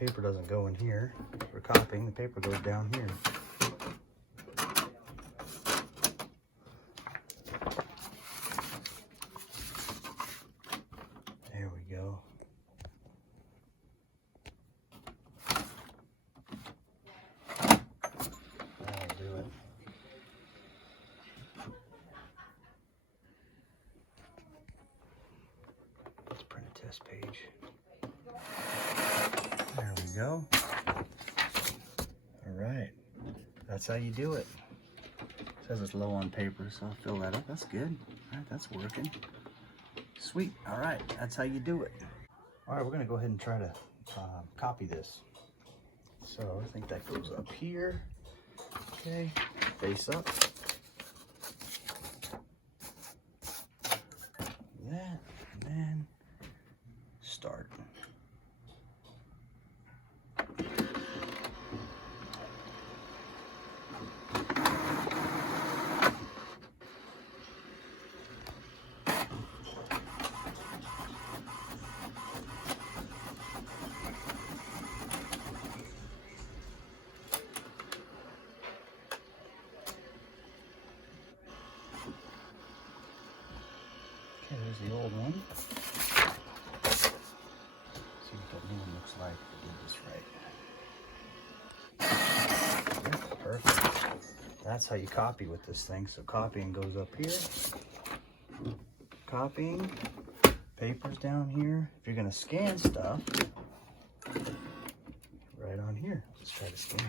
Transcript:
paper doesn't go in here for copying. The paper goes down here. There we go. That'll do it. Let's print a test page. There we go. All right, that's how you do it. It says it's low on paper, so I'll fill that up. That's good. All right, that's working. Sweet. All right, that's how you do it. All right, we're gonna go ahead and try to copy this. So I think that goes up here. Okay, face up. That, and then start. Okay, there's the old one. Let's see what that new one looks like if we did this right. Yep, perfect. That's how you copy with this thing. So copying goes up here. Copying. Paper's down here. If you're gonna scan stuff, right on here. Let's try to scan.